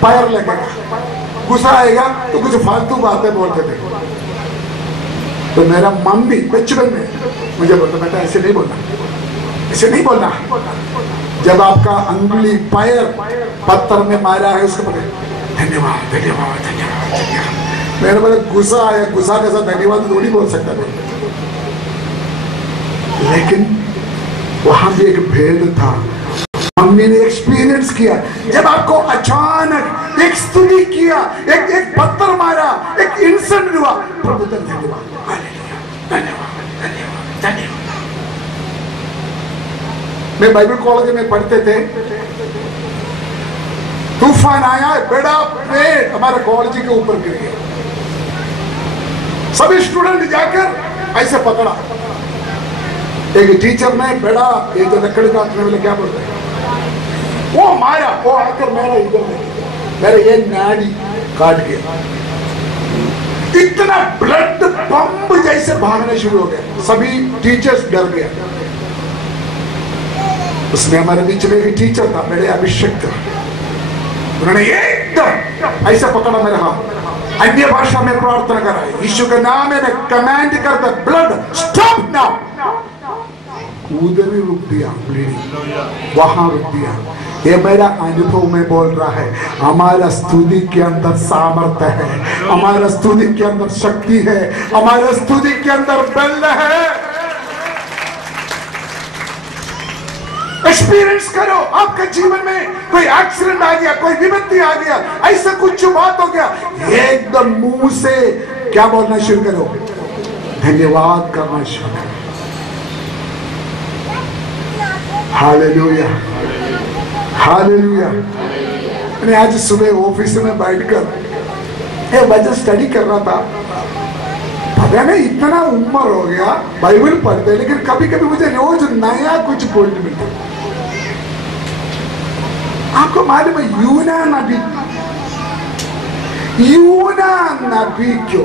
पैर लगेगा, गुस्सा आएगा तो कुछ फालतू बातें बोलते थे। तो मेरा मम्मी बचपन में मुझे बोलता, बेटा ऐसे नहीं बोलना, ऐसे नहीं बोलना। जब आपका अंगुली पैर पत्थर में मारा है उसको बोले धन्यवाद धन्यवाद धन्यवाद धन्यवाद। मेरे बोले गुस्सा आया, गुस्सा के साथ धन्यवाद थोड़ी बोल सकता था। लेकिन वहां भी एक भेद था। मम्मी ने एक्सपीरियंस किया, जब आपको अचानक एक स्तुति किया, एक पत्थर मारा, एक इंसिडेंट हुआ, प्रभु धन्यवाद धन्यवाद धन्यवाद धन्यवाद। मैं बाइबल कॉलेज में पढ़ते थे, तूफान आया, बड़ा पेड़ हमारे कॉलेज के ऊपर गिर गया, सभी स्टूडेंट जाकर ऐसे पकड़ा। एक टीचर ने बड़ा ये जो लकड़ी काटने वाले क्या बोलते हैं, वो मारा, वो आकर मेरा इधर मेरे ये नाड़ी काट गया। इतना ब्लड पंप जैसे भागने शुरू हो गया, सभी टीचर्स डर गए। उसमें हमारे बीच में एक टीचर था, बड़े अभिषेक थे, उन्होंने एकदम ऐसा पकड़ा मेरे हाथ, अन्य भाषा में प्रार्थना करा, यीशु के नाम में कमांड करता, ब्लड स्टॉप नाउ। उधर ही रुक दिया ब्लीडिंग, वहां रुक दिया। ये मेरा अनुभव में बोल रहा है, हमारा स्तुति के अंदर सामर्थ्य है, हमारा स्तुति के अंदर शक्ति है, हमारा स्तुति के अंदर बल है। एक्सपीरियंस करो, आपके जीवन में कोई एक्सीडेंट आ गया, कोई विपत्ति आ गया, ऐसा कुछ बात हो गया, एकदम मुंह से क्या बोलना शुरू करो, धन्यवाद करना शुरू करो। Hallelujah, hallelujah. मैंने आज सुबह ऑफिस में बैठकर बच्चा स्टडी कर रहा था, पता नहीं इतना उम्र हो गया बाइबल पढ़ते, लेकिन कभी कभी मुझे रोज नया कुछ पॉइंट मिलता। आपको मालूम है यूना नबी को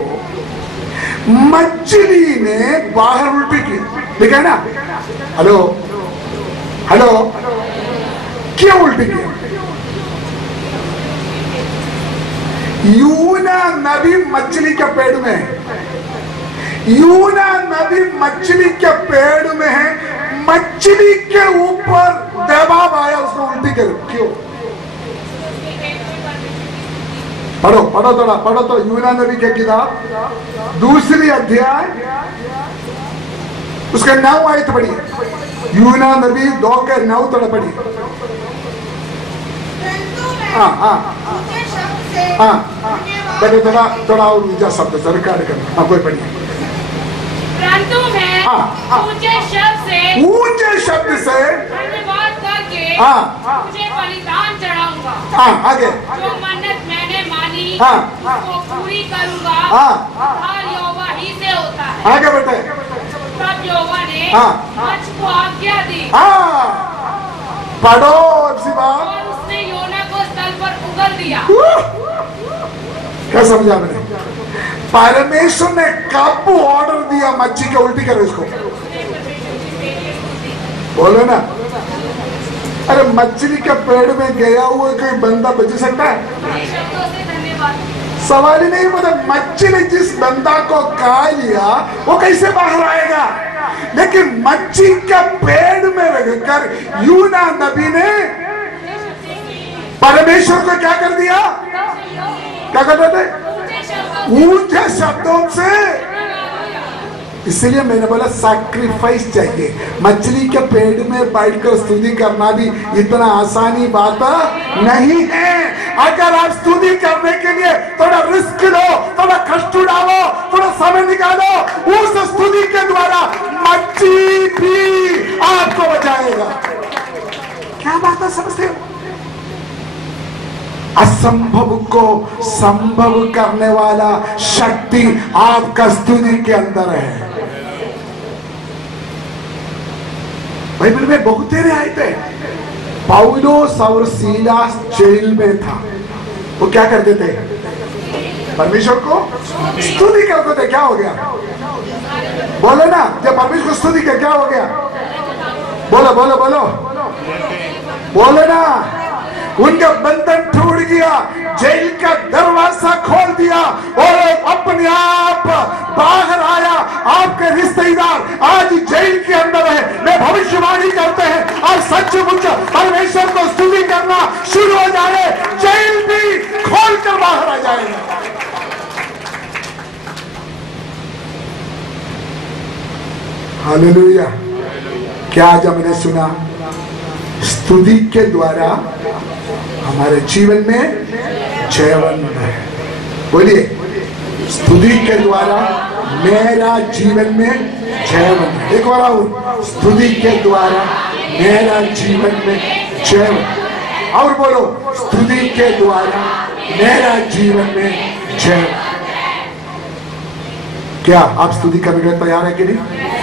मछली ने बाहर उल्टी की, देखा ना, हेलो हेलो, क्यों उल्टी की? यूना नबी मछली के पेड़ में है, यूना नबी मछली के पेड़ में है, मछली के ऊपर दबाव आया, उसको उल्टी कर, क्यों? पढ़ो पढ़ो थोड़ा, पढ़ो तो यूना नबी के किताब 2 अध्याय उसके 9 आयत पढ़ी, यूना नबी 2 के 9 थोड़ा पढ़ी। पहले थोड़ा थोड़ा और ऊंचा शब्द से रिकॉर्ड करना। हाँ, कोई पढ़िए। परंतु मैं ऊंचे शब्द से धन्यवाद करके मुझे बलिदान चढ़ाऊंगा। आगे जो मन्नत मैंने मानी उसको पूरी करूंगा, यहोवा ही से होता है। आगे बढ़ते। तब यहोवा ने मुझको आज्ञा दी, पढ़ो इसी बात, और उसने योना को स्थल पर उगल दिया। क्या समझा मैंने? परमेश्वर ने कब ऑर्डर दिया मच्छी के उल्टी करो इसको? बोलो ना। अरे मछली के पेड़ में गया हुआ कोई बंदा बच सकता है? सवाल ही नहीं। मतलब मछली जिस बंदा को खा लिया वो कैसे बाहर आएगा? लेकिन मच्छी के पेड़ में रहकर यूना नबी ने परमेश्वर को क्या कर दिया? क्या कर रहे थे? ऊंचे शब्दों से। इसलिए मैंने बोला सैक्रिफाइस चाहिए। मछली के पेड़ में बैठकर स्तुति करना भी इतना आसानी बात नहीं है। अगर आप स्तुति करने के लिए थोड़ा रिस्क लो, थोड़ा कष्ट उठाओ, थोड़ा समय निकालो, उस स्तुति के द्वारा मछली भी आपको बचाएगा। क्या बात है, समझते हो? असंभव को संभव करने वाला शक्ति आपका स्तुति के अंदर है। बाइबल में बहुत तेरे आए थे। पौलुस और सीलास जेल में था, वो क्या करते थे? परमेश्वर को स्तुति करते थे। क्या हो गया? बोलो ना, जब परमेश्वर को स्तुति कर क्या हो गया? बोलो बोलो बोलो बोलो ना। उनका बंधन टूट गया, जेल का दरवाजा खोल दिया और अपने आप बाहर आया। आपके रिश्तेदार आज जेल के अंदर है, मैं भविष्यवाणी करते हैं और सचमुच परमेश्वर को स्तुति करना शुरू हो जाए, जेल भी खोल कर बाहर आ जाएगा। हालेलुया। क्या आज हमने सुना? स्तुति के द्वारा हमारे जीवन में जयवंत है। बोलिए, स्तुति के द्वारा मेरा जीवन में जयवंत है। एक बार और, स्तुति के द्वारा मेरा जीवन में जयवंत। और बोलो, स्तुति के द्वारा मेरा जीवन में जयवंत। क्या आप स्तुति करने के लिए तैयार है कि नहीं?